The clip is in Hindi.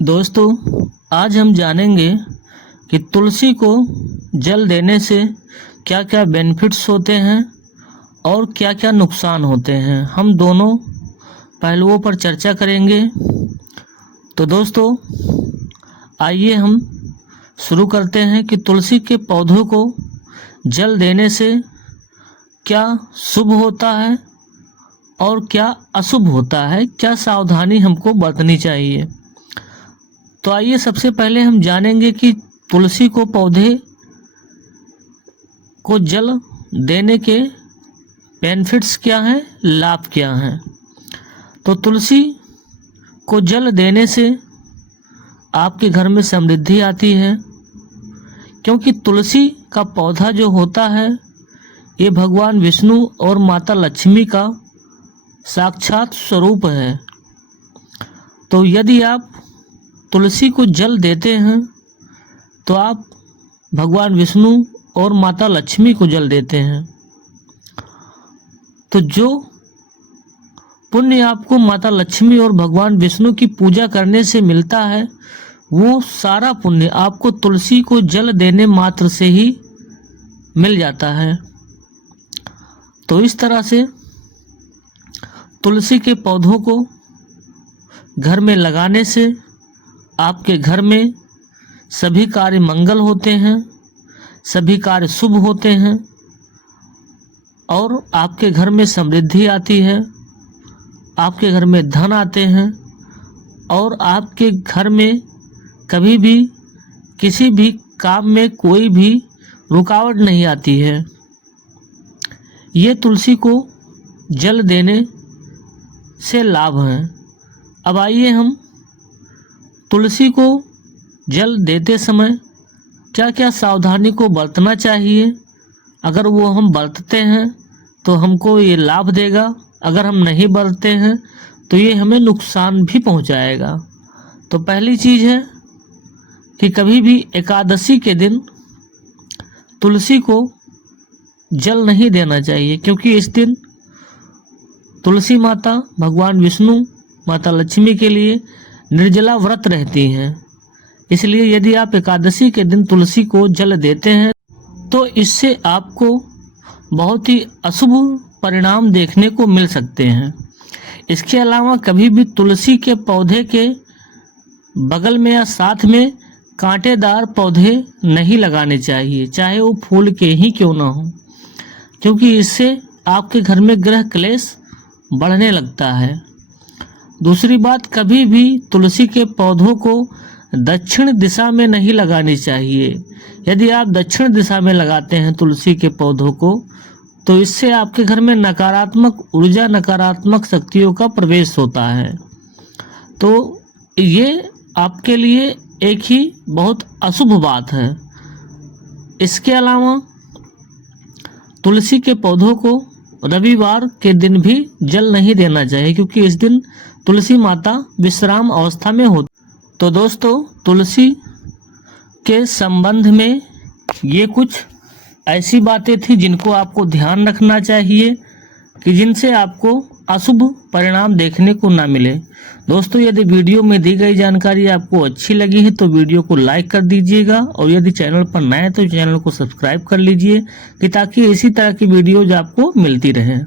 दोस्तों, आज हम जानेंगे कि तुलसी को जल देने से क्या क्या बेनिफिट्स होते हैं और क्या क्या नुकसान होते हैं। हम दोनों पहलुओं पर चर्चा करेंगे। तो दोस्तों, आइए हम शुरू करते हैं कि तुलसी के पौधों को जल देने से क्या शुभ होता है और क्या अशुभ होता है, क्या सावधानी हमको बरतनी चाहिए। तो आइए सबसे पहले हम जानेंगे कि तुलसी को पौधे को जल देने के बेनिफिट्स क्या हैं, लाभ क्या हैं। तो तुलसी को जल देने से आपके घर में समृद्धि आती है, क्योंकि तुलसी का पौधा जो होता है ये भगवान विष्णु और माता लक्ष्मी का साक्षात स्वरूप है। तो यदि आप तुलसी को जल देते हैं तो आप भगवान विष्णु और माता लक्ष्मी को जल देते हैं। तो जो पुण्य आपको माता लक्ष्मी और भगवान विष्णु की पूजा करने से मिलता है, वो सारा पुण्य आपको तुलसी को जल देने मात्र से ही मिल जाता है। तो इस तरह से तुलसी के पौधों को घर में लगाने से आपके घर में सभी कार्य मंगल होते हैं, सभी कार्य शुभ होते हैं और आपके घर में समृद्धि आती है, आपके घर में धन आते हैं और आपके घर में कभी भी किसी भी काम में कोई भी रुकावट नहीं आती है। ये तुलसी को जल देने से लाभ हैं। अब आइए हम तुलसी को जल देते समय क्या क्या सावधानी को बरतना चाहिए। अगर वो हम बरतते हैं तो हमको ये लाभ देगा, अगर हम नहीं बरतते हैं तो ये हमें नुकसान भी पहुंचाएगा। तो पहली चीज़ है कि कभी भी एकादशी के दिन तुलसी को जल नहीं देना चाहिए, क्योंकि इस दिन तुलसी माता भगवान विष्णु माता लक्ष्मी के लिए निर्जला व्रत रहती हैं। इसलिए यदि आप एकादशी के दिन तुलसी को जल देते हैं तो इससे आपको बहुत ही अशुभ परिणाम देखने को मिल सकते हैं। इसके अलावा कभी भी तुलसी के पौधे के बगल में या साथ में कांटेदार पौधे नहीं लगाने चाहिए, चाहे वो फूल के ही क्यों ना हो, क्योंकि इससे आपके घर में ग्रह क्लेश बढ़ने लगता है। दूसरी बात, कभी भी तुलसी के पौधों को दक्षिण दिशा में नहीं लगानी चाहिए। यदि आप दक्षिण दिशा में लगाते हैं तुलसी के पौधों को तो इससे आपके घर में नकारात्मक ऊर्जा, नकारात्मक शक्तियों का प्रवेश होता है। तो ये आपके लिए एक ही बहुत अशुभ बात है। इसके अलावा तुलसी के पौधों को रविवार के दिन भी जल नहीं देना चाहिए, क्योंकि इस दिन तुलसी माता विश्राम अवस्था में होती। तो दोस्तों, तुलसी के संबंध में ये कुछ ऐसी बातें थी जिनको आपको ध्यान रखना चाहिए कि जिनसे आपको अशुभ परिणाम देखने को ना मिले। दोस्तों, यदि वीडियो में दी गई जानकारी आपको अच्छी लगी है तो वीडियो को लाइक कर दीजिएगा और यदि चैनल पर नए हैं तो चैनल को सब्सक्राइब कर लीजिए कि ताकि इसी तरह की वीडियोज आपको मिलती रहें।